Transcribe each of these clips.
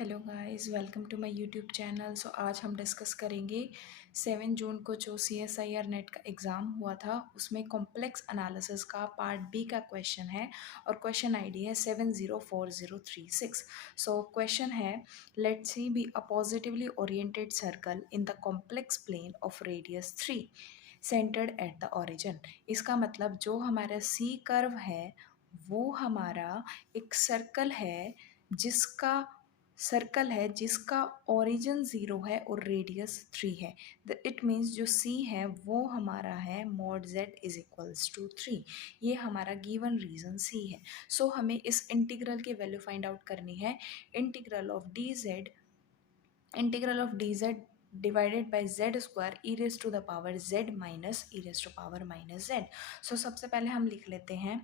Hello guys, welcome to my YouTube channel. आज हम discuss करेंगे 7 जून को जो CSIR नेट का एग्ज़ाम हुआ था उसमें कॉम्प्लेक्स एनालिसिस का पार्ट बी का क्वेश्चन है और क्वेश्चन आईडी है 704036। क्वेश्चन है, let c be a positively oriented circle in the complex plane of radius 3 centered at the origin. इसका मतलब जो हमारा सी कर्व है वो हमारा एक सर्कल है जिसका ओरिजिन 0 है और रेडियस 3 है। इट मीन्स जो सी है वो हमारा है mod z is equals to 3। ये हमारा गिवन रीजन सी है। हमें इस इंटीग्रल की वैल्यू फाइंड आउट करनी है। Integral of d z divided by z square e raise to the power z minus e raise to power minus z. सबसे पहले हम लिख लेते हैं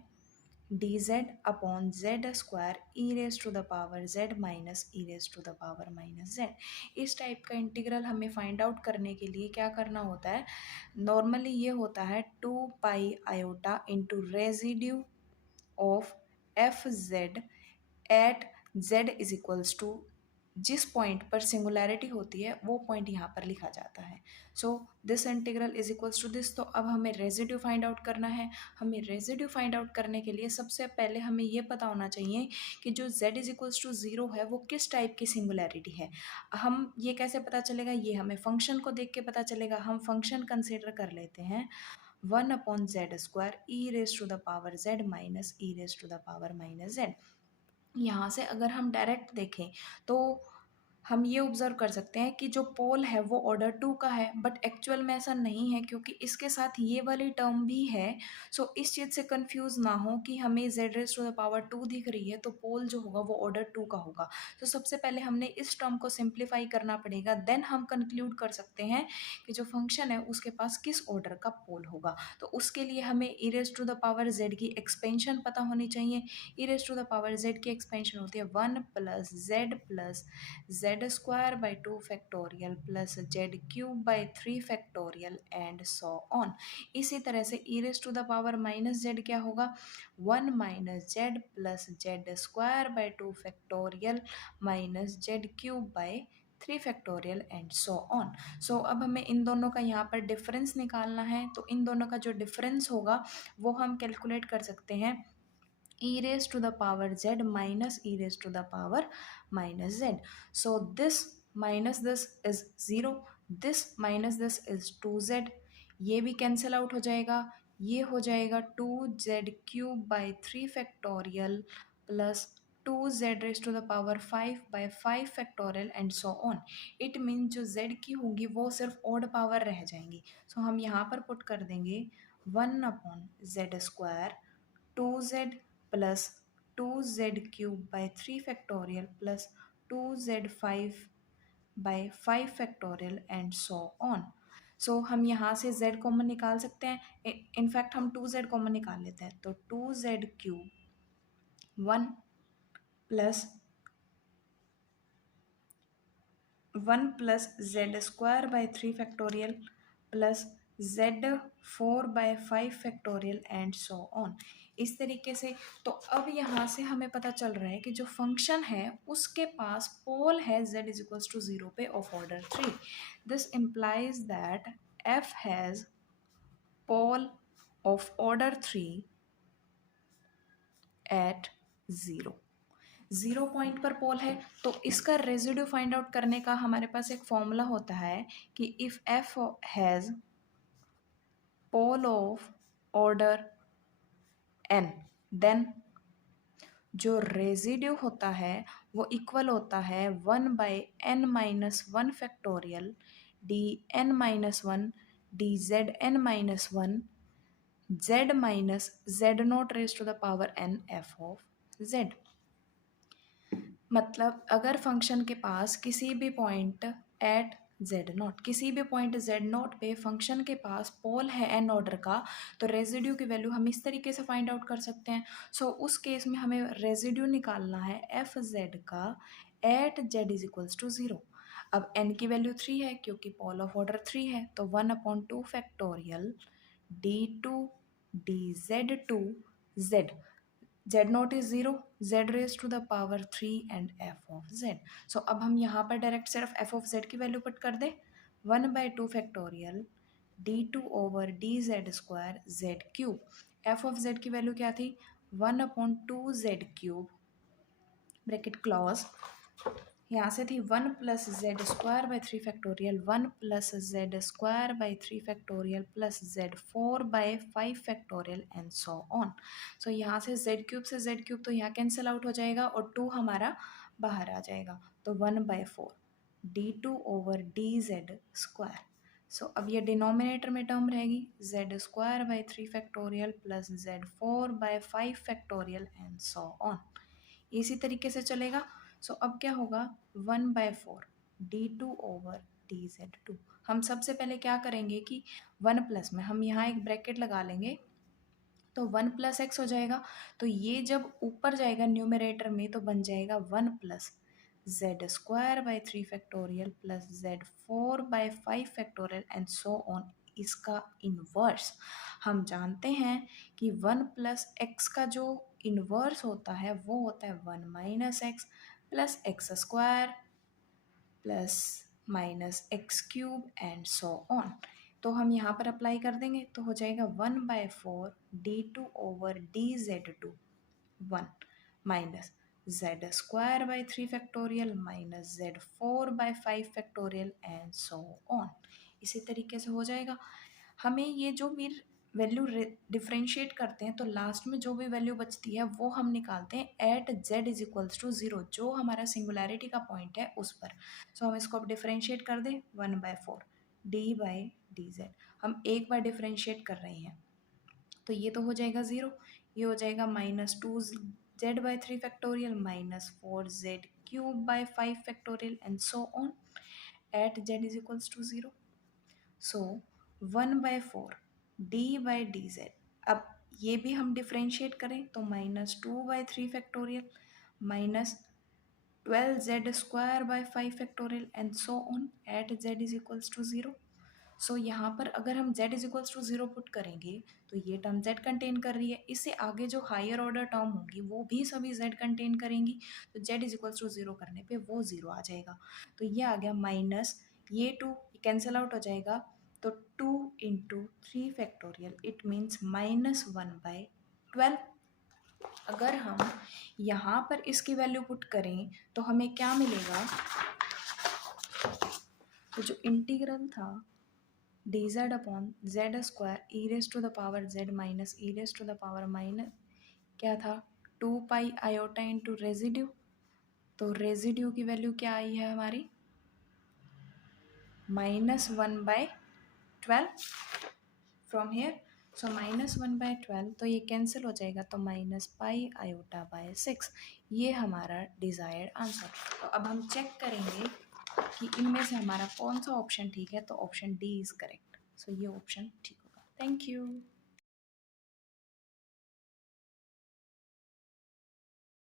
d z upon z square e raise to the power z minus e raise to the power minus z. इस type का integral हमें find out करने के लिए क्या करना होता है? नॉर्मली ये होता है 2 pi into residue of f z at z is equals to, जिस पॉइंट पर सिंगुलैरिटी होती है वो पॉइंट यहाँ पर लिखा जाता है। This integral is equals to this. तो अब हमें रेजिड्यू फाइंड आउट करना है। हमें रेजिड्यू फाइंड आउट करने के लिए सबसे पहले हमें ये पता होना चाहिए कि जो z इज इक्वल्स टू 0 है वो किस टाइप की सिंगुलैरिटी है। हम ये कैसे पता चलेगा? ये हमें फंक्शन को देख के पता चलेगा। हम फंक्शन कंसिडर कर लेते हैं 1/z² e raise to the power z minus e raise to the power minus z। यहाँ से अगर हम डायरेक्ट देखें तो हम ये ऑब्जर्व कर सकते हैं कि जो पोल है वो ऑर्डर 2 का है, बट एक्चुअल में ऐसा नहीं है क्योंकि इसके साथ ये वाली टर्म भी है। इस चीज़ से कंफ्यूज ना हो कि हमें z raise to the power 2 दिख रही है तो पोल जो होगा वो ऑर्डर 2 का होगा। सबसे पहले हमने इस टर्म को सिंप्लीफाई करना पड़ेगा, देन हम कंक्लूड कर सकते हैं कि जो फंक्शन है उसके पास किस ऑर्डर का पोल होगा। तो उसके लिए हमें e raise to the power z की एक्सपेंशन पता होनी चाहिए। E raise to the power z की एक्सपेंशन होती है 1 + z² by 2 factorial plus z³ by 3 factorial and so on. इसी तरह से e raise to the power minus z क्या होगा? 1 - z plus z² by 2 factorial minus z³ by 3 factorial and so on. अब हमें इन दोनों का यहाँ पर डिफरेंस निकालना है। तो इन दोनों का जो डिफरेंस होगा वो हम कैलकुलेट कर सकते हैं e raised to the power z minus e raised to the power minus z. This minus this is 0, this minus this is 2z, ये भी कैंसिल आउट हो जाएगा। ये हो जाएगा 2z³ by 3 factorial plus 2z raise to the power 5/5 factorial and so on. It mean जो z की होंगी वो सिर्फ ऑड पावर रह जाएंगी। हम यहाँ पर पुट कर देंगे 1/z² 2z plus 2z³ by 3 factorial plus 2z5/5 factorial and so on. हम यहाँ से z कॉमन निकाल सकते हैं। इनफैक्ट हम 2z कॉमन निकाल लेते हैं। तो 2z³ 1 plus z² by 3 factorial plus z4/5 factorial and so on. इस तरीके से तो अब यहाँ से हमें पता चल रहा है कि जो फंक्शन है उसके पास पोल है z इज इक्वल्स टू 0 पे of order 3। This implies that f has pole of order 3 at 0 point पर पोल है। तो इसका रेजिड्यू फाइंड आउट करने का हमारे पास एक फॉर्मूला होता है कि if f has pole of order n, then जो रेजिड्यू होता है वो इक्वल होता है 1/n-1 factorial dn-1 dZn-1 z minus z0 raise to the power n f of z। मतलब अगर फंक्शन के पास किसी भी पॉइंट एट z0, किसी भी पॉइंट z0 पे फंक्शन के पास पोल है n ऑर्डर का, तो रेजिड्यू की वैल्यू हम इस तरीके से फाइंड आउट कर सकते हैं। उस केस में हमें रेजिड्यू निकालना है एफ जेड का at z is equals to 0। अब n की वैल्यू 3 है क्योंकि पोल ऑफ ऑर्डर 3 है, तो 1/2 factorial d2 dz2 z। Z not is 0, z raise to the power 3 and f of z. So अब हम यहाँ पर डायरेक्ट सिर्फ एफ ऑफ जेड की वैल्यू पुट कर दें, 1/2 factorial d2 over d z square z cube. F of z की value क्या थी, 1/2 जेड क्यूब ब्रैकेट क्लॉज, यहाँ से थी 1 plus z square by 3 factorial, 1 plus z square by 3 factorial plus z 4/5 factorial and so on. So यहाँ से z cube से z cube तो यहाँ कैंसिल आउट हो जाएगा और 2 हमारा बाहर आ जाएगा, तो 1/4 d2 over d z square. So अब ये डिनोमिनेटर में टर्म रहेगी z square by 3 factorial plus z 4/5 factorial and so on, इसी तरीके से चलेगा। सो अब क्या होगा, 1/4 d2 over d z to. हम सबसे पहले क्या करेंगे कि 1 प्लस में हम यहाँ एक ब्रैकेट लगा लेंगे, तो 1 प्लस एक्स हो जाएगा। तो ये जब ऊपर जाएगा न्यूमरेटर में तो बन जाएगा 1 plus z square by 3 factorial plus z 4/5 factorial and so on, इसका इन्वर्स। हम जानते हैं कि 1 प्लस एक्स का जो इन्वर्स होता है वो होता है 1 minus x plus x square plus minus x cube and so on. तो हम यहाँ पर अप्लाई कर देंगे तो हो जाएगा 1/4 d2 over d z to 1 minus z square by 3 factorial minus z 4/5 factorial and so on, इसी तरीके से हो जाएगा। हमें ये जो भी वैल्यू डिफ्रेंशिएट करते हैं तो लास्ट में जो भी वैल्यू बचती है वो हम निकालते हैं at z is equals to 0, जो हमारा सिंगुलैरिटी का पॉइंट है उस पर। सो हम इसको अब डिफ्रेंशिएट कर दें, 1/4 डी बाई डी जेड। हम एक बार डिफ्रेंशिएट कर रहे हैं तो ये तो हो जाएगा 0, ये हो जाएगा -2 z by 3 factorial minus 4 z cube by 5 factorial and so on at z is equals to 0। So 1/4 d by d z, अब ये भी हम डिफ्रेंशिएट करें तो -2/3 factorial minus 12 z square by 5 factorial and so on at z is equals to 0। So यहाँ पर अगर हम z is equals to 0 put करेंगे तो ये टर्म z कंटेन कर रही है, इससे आगे जो हायर ऑर्डर टर्म होगी वो भी सभी z कंटेन करेंगी, तो z इज इक्वल्स टू 0 करने पे वो 0 आ जाएगा। तो ये आ गया माइनस ये 2 कैंसिल आउट हो जाएगा, तो 2 इंटू 3 फैक्टोरियल इट मीन्स -1/12। अगर हम यहाँ पर इसकी वैल्यू पुट करें तो हमें क्या मिलेगा, तो जो इंटीग्रल था dz upon z square e raise to the power z minus e raise to the power minus क्या था 2 पाई आयोटा इंटू रेजिड्यू, तो रेजिड्यू की वैल्यू क्या आई है हमारी -1/12 फ्रॉम हेयर। सो -1/12 तो ये कैंसिल हो जाएगा, तो -पाई/6, ये हमारा डिज़ायर्ड आंसर। तो अब हम चेक करेंगे कि इनमें से हमारा कौन सा ऑप्शन ठीक है, तो ऑप्शन डी इज़ करेक्ट। सो ये ऑप्शन ठीक होगा। Thank you.